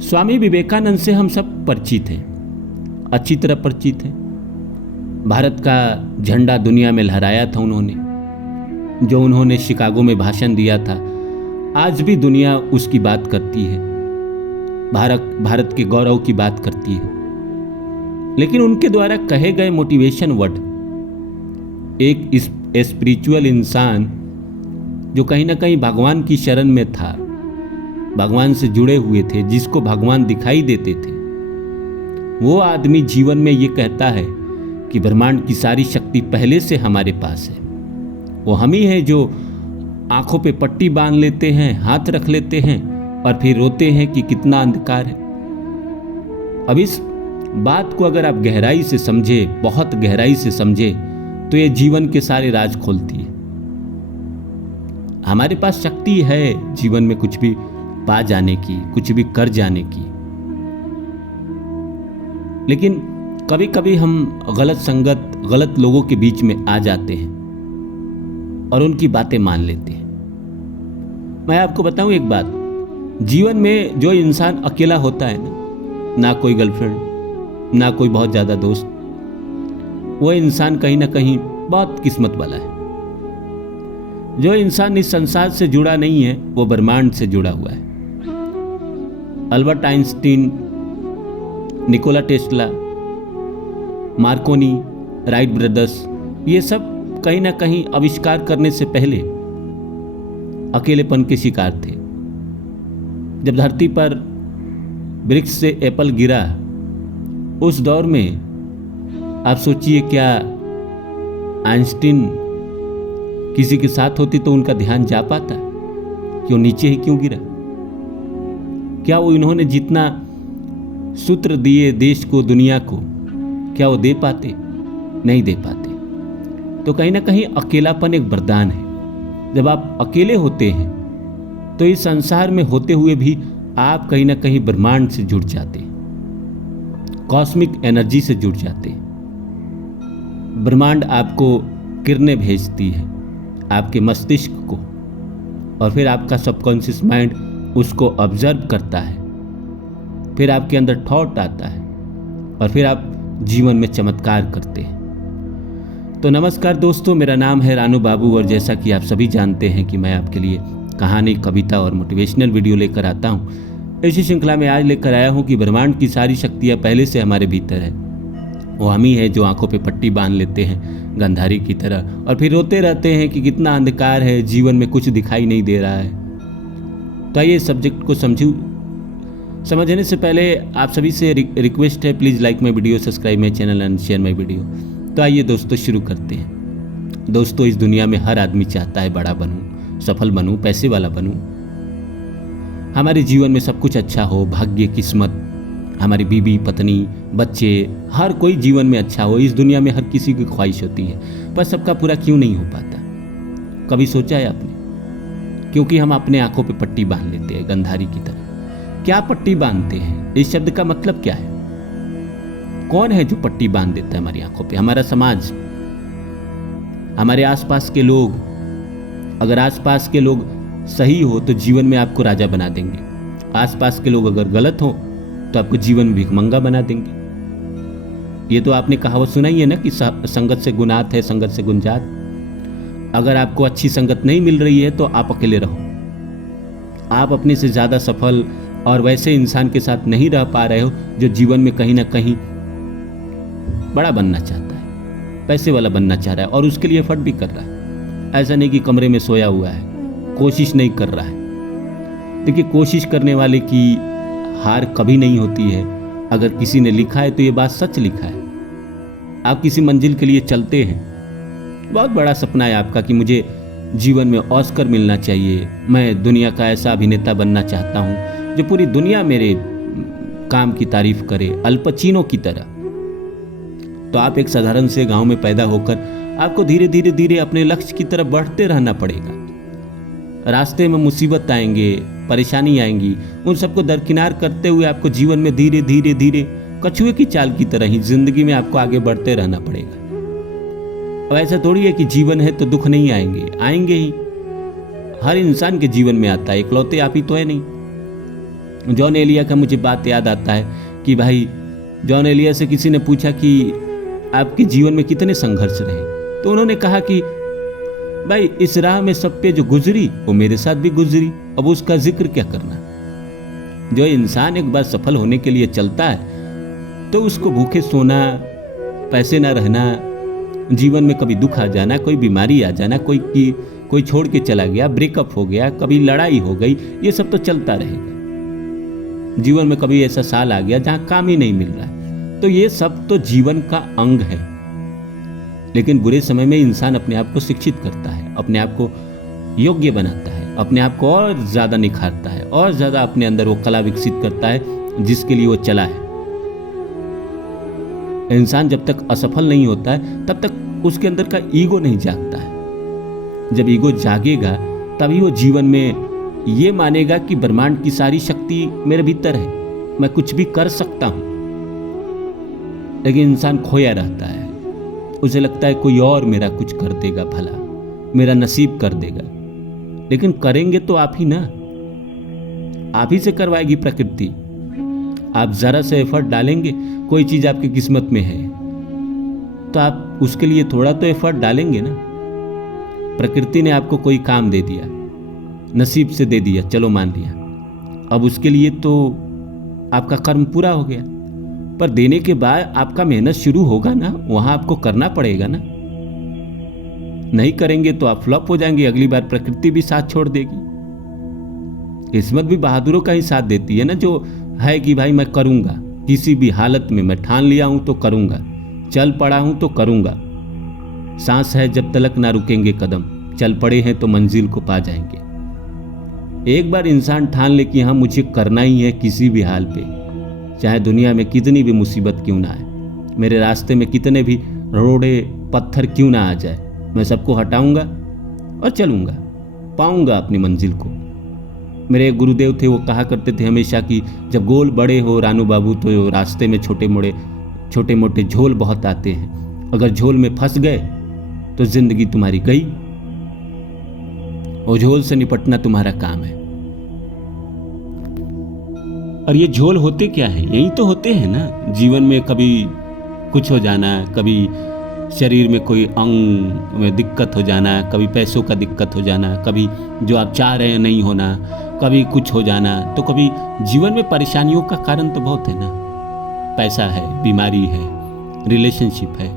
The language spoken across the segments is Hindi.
स्वामी विवेकानंद से हम सब परिचित हैं, अच्छी तरह परिचित हैं। भारत का झंडा दुनिया में लहराया था उन्होंने, जो उन्होंने शिकागो में भाषण दिया था, आज भी दुनिया उसकी बात करती है, भारत के गौरव की बात करती है। लेकिन उनके द्वारा कहे गए मोटिवेशन वर्ड, एक स्पिरिचुअल इंसान जो कहीं ना कहीं भगवान की शरण में था, भगवान से जुड़े हुए थे, जिसको भगवान दिखाई देते थे, वो आदमी जीवन में ये कहता है कि ब्रह्मांड की सारी शक्ति पहले से हमारे पास है। वो हम ही हैं जो आंखों पे पट्टी बांध लेते हैं, हाथ रख लेते हैं और फिर रोते हैं कि कितना अंधकार है। अब इस बात को अगर आप गहराई से समझे, बहुत गहराई से समझे, तो ये जीवन के सारे राज खोलती है। हमारे पास शक्ति है जीवन में कुछ भी पा जाने की, कुछ भी कर जाने की, लेकिन कभी कभी हम गलत संगत, गलत लोगों के बीच में आ जाते हैं और उनकी बातें मान लेते हैं। मैं आपको बताऊं एक बात, जीवन में जो इंसान अकेला होता है ना कोई गर्लफ्रेंड, ना कोई बहुत ज्यादा दोस्त, वो इंसान कहीं ना कहीं बहुत किस्मत वाला है। जो इंसान इस संसार से जुड़ा नहीं है, वो ब्रह्मांड से जुड़ा हुआ है। Albert Einstein, Nikola Tesla, Markovnikov, Wright brothers, ये सब कहीं ना कहीं आविष्कार करने से पहले अकेलेपन के शिकार थे। जब धरती पर वृक्ष से एप्पल गिरा, उस दौर में आप सोचिए, क्या आइंस्टीन किसी के साथ होती तो उनका ध्यान जा पाता? क्यों नीचे ही क्यों गिरा? क्या वो इन्होंने जितना सूत्र दिए देश को, दुनिया को, क्या वो दे पाते? नहीं दे पाते। तो कहीं ना कहीं अकेलापन एक वरदान है। जब आप अकेले होते हैं तो इस संसार में होते हुए भी आप कहीं ना कहीं ब्रह्मांड से जुड़ जाते, कॉस्मिक एनर्जी से जुड़ जाते। ब्रह्मांड आपको किरणें भेजती है, आपके मस्तिष्क को, और फिर आपका सबकॉन्शियस माइंड उसको ऑब्जर्व करता है, फिर आपके अंदर थॉट आता है और फिर आप जीवन में चमत्कार करते हैं। तो नमस्कार दोस्तों, मेरा नाम है रानू बाबू और जैसा कि आप सभी जानते हैं कि मैं आपके लिए कहानी, कविता और मोटिवेशनल वीडियो लेकर आता हूँ। इसी श्रृंखला में आज लेकर आया हूँ कि ब्रह्मांड की सारी शक्तियाँ पहले से हमारे भीतर है। वो हम ही है जो आंखों पे पट्टी बांध लेते हैं गंधारी की तरह और फिर रोते रहते हैं कि कितना अंधकार है, जीवन में कुछ दिखाई नहीं दे रहा है। तो आइए सब्जेक्ट को समझने से पहले आप सभी से रिक्वेस्ट है, please like my video, subscribe my channel and share my video. तो आइए दोस्तों शुरू करते हैं। दोस्तों, इस दुनिया में हर आदमी चाहता है बड़ा बनूं, सफल बनूं, पैसे वाला बनूं, हमारे जीवन में सब कुछ अच्छा हो, भाग्य, किस्मत, हमारी बीवी, पत्नी, बच्चे, हर कोई जीवन में अच्छा हो। इस दुनिया में हर किसी की ख्वाहिश होती है, पर सबका पूरा क्यों नहीं हो पाता? कभी सोचा है आपने? क्योंकि हम अपने आंखों पे पट्टी बांध लेते हैं गंधारी की तरह। क्या पट्टी बांधते हैं? इस शब्द का मतलब क्या है? कौन है जो पट्टी बांध देता है हमारी आंखों पे? हमारा समाज, हमारे आसपास के लोग। अगर आसपास के लोग सही हो तो जीवन में आपको राजा बना देंगे, आसपास के लोग अगर गलत हो तो आपको जीवन में भिखमंगा बना देंगे। ये तो आपने कहावत सुना ही है ना कि संगत से गुनात है, संगत से गुंजात। अगर आपको अच्छी संगत नहीं मिल रही है तो आप अकेले रहो। आप अपने से ज़्यादा सफल और वैसे इंसान के साथ नहीं रह पा रहे हो जो जीवन में कहीं ना कहीं बड़ा बनना चाहता है, पैसे वाला बनना चाह रहा है और उसके लिए एफर्ट भी कर रहा है। ऐसा नहीं कि कमरे में सोया हुआ है, कोशिश नहीं कर रहा है। देखिए, कोशिश करने वाले की हार कभी नहीं होती है। अगर किसी ने लिखा है तो ये बात सच लिखा है। आप किसी मंजिल के लिए चलते हैं, बहुत बड़ा सपना है आपका कि मुझे जीवन में ऑस्कर मिलना चाहिए, मैं दुनिया का ऐसा अभिनेता बनना चाहता हूँ जो पूरी दुनिया मेरे काम की तारीफ करे, अल्पचीनो की तरह। तो आप एक साधारण से गांव में पैदा होकर आपको धीरे धीरे धीरे अपने लक्ष्य की तरफ बढ़ते रहना पड़ेगा। रास्ते में मुसीबत आएंगे, परेशानी आएंगी, उन सबको दरकिनार करते हुए आपको जीवन में धीरे धीरे धीरे कछुए की चाल की तरह ही जिंदगी में आपको आगे बढ़ते रहना पड़ेगा। अब ऐसा थोड़ी है कि जीवन है तो दुख नहीं आएंगे, आएंगे ही। हर इंसान के जीवन में आता है, इकलौते आप ही तो है नहीं। जॉन एलिया का मुझे बात याद आता है कि भाई जॉन एलिया से किसी ने पूछा कि आपके जीवन में कितने संघर्ष रहे, तो उन्होंने कहा कि भाई इस राह में सब पे जो गुजरी वो मेरे साथ भी गुजरी, अब उसका जिक्र क्या करना। जो इंसान एक बार सफल होने के लिए चलता है तो उसको भूखे सोना, पैसे ना रहना, जीवन में कभी दुख आ जाना, कोई बीमारी आ जाना, कोई छोड़ के चला गया, ब्रेकअप हो गया, कभी लड़ाई हो गई, ये सब तो चलता रहेगा। जीवन में कभी ऐसा साल आ गया जहां काम ही नहीं मिल रहा है, तो ये सब तो जीवन का अंग है। लेकिन बुरे समय में इंसान अपने आप को शिक्षित करता है, अपने आप को योग्य बनाता है, अपने आप को और ज्यादा निखारता है, और ज्यादा अपने अंदर वो कला विकसित करता है जिसके लिए वो चला है। इंसान जब तक असफल नहीं होता है तब तक उसके अंदर का ईगो नहीं जागता है। जब ईगो जागेगा तभी वो जीवन में ये मानेगा कि ब्रह्मांड की सारी शक्ति मेरे भीतर है, मैं कुछ भी कर सकता हूं। लेकिन इंसान खोया रहता है, उसे लगता है कोई और मेरा कुछ कर देगा, भला मेरा नसीब कर देगा। लेकिन करेंगे तो आप ही ना, आप ही से करवाएगी प्रकृति। आप जरा से एफर्ट डालेंगे, कोई चीज आपकी किस्मत में है तो आप उसके लिए थोड़ा तो एफर्ट डालेंगे ना। प्रकृति ने आपको कोई काम दे दिया, नसीब से दे दिया, चलो मान लिया, अब उसके लिए तो आपका कर्म पूरा हो गया, पर देने के बाद आपका मेहनत शुरू होगा ना, वहां आपको करना पड़ेगा ना। नहीं करेंगे तो आप फ्लॉप हो जाएंगे, अगली बार प्रकृति भी साथ छोड़ देगी। किस्मत भी बहादुरों का ही साथ देती है ना, जो है कि भाई मैं करूंगा, किसी भी हालत में मैं ठान लिया हूं तो करूंगा, चल पड़ा हूं तो करूंगा। सांस है जब तलक ना रुकेंगे कदम, चल पड़े हैं तो मंजिल को पा जाएंगे। एक बार इंसान ठान ले कि हाँ मुझे करना ही है किसी भी हाल पे, चाहे दुनिया में कितनी भी मुसीबत क्यों ना आए, मेरे रास्ते में कितने भी रोड़े पत्थर क्यों ना आ जाए, मैं सबको हटाऊंगा और चलूंगा, पाऊंगा अपनी मंजिल को। मेरे एक गुरुदेव थे, वो कहा करते थे हमेशा कि जब गोल बड़े हो रानू बाबू तो रास्ते में छोटे मोटे झोल बहुत आते हैं, अगर झोल में फंस गए तो जिंदगी तुम्हारी गई, और झोल से निपटना तुम्हारा काम है। और ये झोल होते क्या है, यही तो होते हैं ना जीवन में, कभी कुछ हो जाना, कभी शरीर में कोई अंग में दिक्कत हो जाना, कभी पैसों का दिक्कत हो जाना, कभी जो आप चाह रहे हैं नहीं होना, कभी कुछ हो जाना, तो कभी जीवन में परेशानियों का कारण तो बहुत है ना। पैसा है, बीमारी है, रिलेशनशिप है,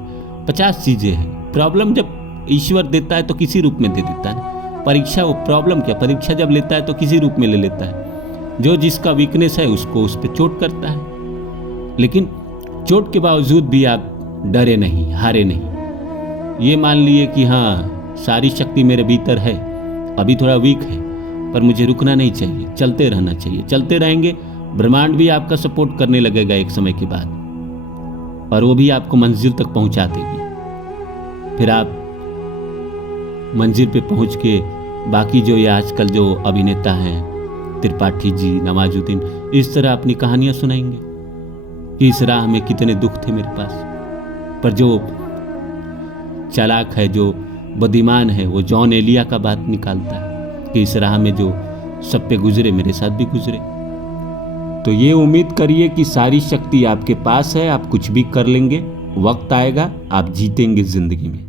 50 चीजें हैं। प्रॉब्लम जब ईश्वर देता है तो किसी रूप में दे देता है ना। परीक्षा, वो प्रॉब्लम क्या, परीक्षा जब लेता है तो किसी रूप में ले लेता है। जो जिसका वीकनेस है उसको उस पर चोट करता है, लेकिन चोट के बावजूद भी आप डरे नहीं, हारे नहीं। ये मान लिए कि हाँ सारी शक्ति मेरे भीतर है, अभी थोड़ा वीक है पर मुझे रुकना नहीं चाहिए, चलते रहना चाहिए। चलते रहेंगे, ब्रह्मांड भी आपका सपोर्ट करने लगेगा एक समय के बाद, और वो भी आपको मंजिल तक पहुंचा देगी। फिर आप मंजिल पे पहुंच के बाकी जो ये आजकल जो अभिनेता हैं, त्रिपाठी जी, नवाजुद्दीन, इस तरह अपनी कहानियां सुनाएंगे कि इस राह में कितने दुख थे मेरे पास। पर जो चालाक है, जो बुद्धिमान है, वो जॉन एलिया का बात निकालता है कि इस राह में जो सब पे गुजरे मेरे साथ भी गुजरे। तो ये उम्मीद करिए कि सारी शक्ति आपके पास है, आप कुछ भी कर लेंगे, वक्त आएगा आप जीतेंगे जिंदगी में।